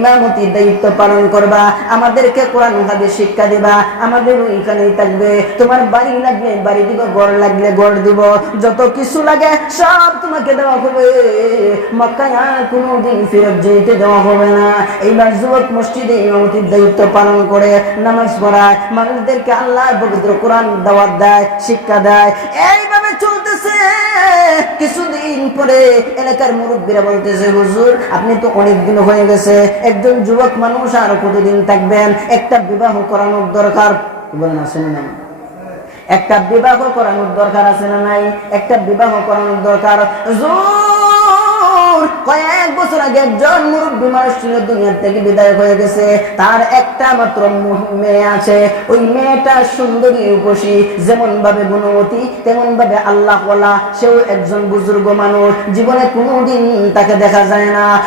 ইমামতির দায়িত্ব পালন করবা, আমাদেরকে কোরআন হাদিস শিক্ষা দিবা, আমাদের ওইখানেই থাকবে। তোমার বাড়ি লাগলে বাড়ি দিব গড় লাগলে গড় দিব, যত কিছু লাগে সব তোমাকে দেওয়া হবে। মক্কায় কোনোদিন ফেরত যেতে দেওয়া হবে না। এইবার যুবক মসজিদে ইমামতির দায়িত্ব পালন করে নামাজ পড়ায়, মানুষদেরকে আল্লাহ পবিত্র কোরআন দাওয়াত দেয়, শিক্ষা দেয়। চলতেছে কিছুদিন পরে এলাকার মুরব্বীরা বলতেছে, হুজুর, আপনি তো অনেক দিন হয়ে গেছে, একজন যুবক মানুষ আর কতদিন থাকবেন? একটা বিবাহ করানোর দরকার। বলেন আসেন না একটা বিবাহ করানোর দরকার আছে না নাই? একটা বিবাহ করানোর দরকার? জোর কয়েক বছর আগে একজন মুরব্বী মানুষ ছিল দুনিয়ার থেকে বিদায় হয়ে গেছে। তার একটা মাত্র মেয়ে আছে। ওই মেয়েটা সুন্দরী, উপসী যেমন ভাবে গুণবতী তেমন ভাবে আল্লাহ বলা সেও একজন বুজুর্গ মানুষ। জীবনে কোনোদিন তাকে দেখা যায় না।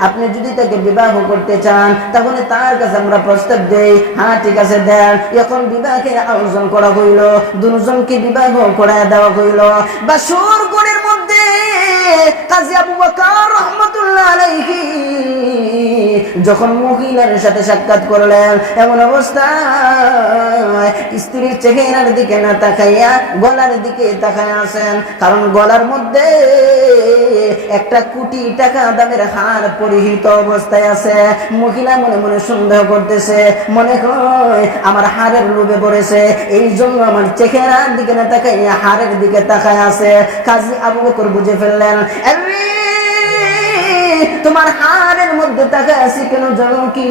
আপনি যদি তাকে বিবাহ করতে চান, তাহলে তার কাছে আমরা প্রস্তাব দেই। হ্যাঁ ঠিক আছে, দেন। এখন বিবাহের আয়োজন করা হইল। দুজনকে বিবাহ করা দেওয়া হইল? বা মধ্যে কাজী আবু বকর যখন মহিলার সাথে সাক্ষাৎ করলেন এমন অবস্থায় স্ত্রীর চেহারার দিকে না তাকাইয়া গলার দিকে তাকায় আছেন। কারণ গলার মধ্যে একটা কোটি টাকা দামের হার পরিহিত অবস্থায় আছে। মহিলা মনে মনে সন্দেহ করতেছে মনে হয় আমার হারের লোভে পড়েছে এই জন্য আমার চেহারার দিকে না তাকাইয়া হারের দিকে তাকায় আছে। কাজী আবু বকর বুঝে ফেললেন "আরে, তোমার হারের মধ্যে টাকা আছে কেন জানো কি?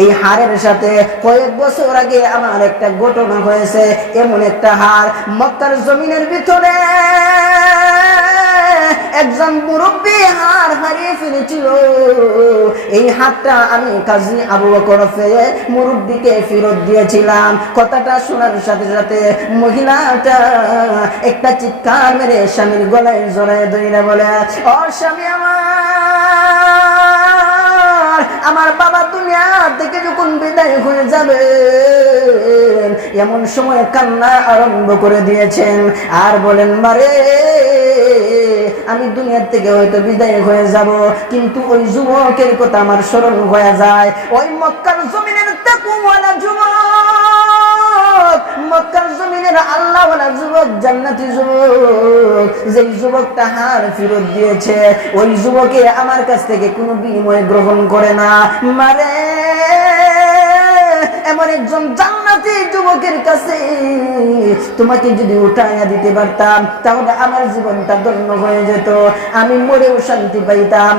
এই হারের সাথে কয়েক বছর আগে আমার একটা ঘটনা হয়েছে। এমন একটা হার মক্কার জমিনের ভিতরে একজন মুরব্বী হার হারিয়ে ফেলেছিল। এই হাতটা আমি কাজী আবু বকর ফেরে মুরব্বীকে ফেরত দিয়েছিলাম। কথাটা শোনার সাথে সাথে মহিলাটা একটা চিৎকার মেরে স্বামীর গলায় জড়ায় দইরা বলে, ও স্বামী আমার আমার বাবা দুনিয়া থেকে যখন বিদায় হয়ে যাবে, এমন সময় কান্না আরম্ভ করে দিয়েছেন। আর বলেন, মারে, আমি দুনিয়ার থেকে হয়তো বিদায় হয়ে যাব, কিন্তু ওই যুবকের কথা আমার স্মরণ হয়ে যায়। ওই মক্কার জমিনের তাকুওয়ালা যুবক মক্কার জমিনের যুবক জান্নাতি যুবক, যেই যুবকটা হার ফেরত দিয়েছে, ওই যুবকে আমার কাছ থেকে কোনো বিনিময় গ্রহণ করে না। মারে, এমন একজন জান্নাতি যুবকের কাছে তোমাকে যদি উঠাইয়া দিতে পারতাম, তাহলে আমার জীবনটা ধন্য হয়ে যেত, আমি মরেও শান্তি পাইতাম।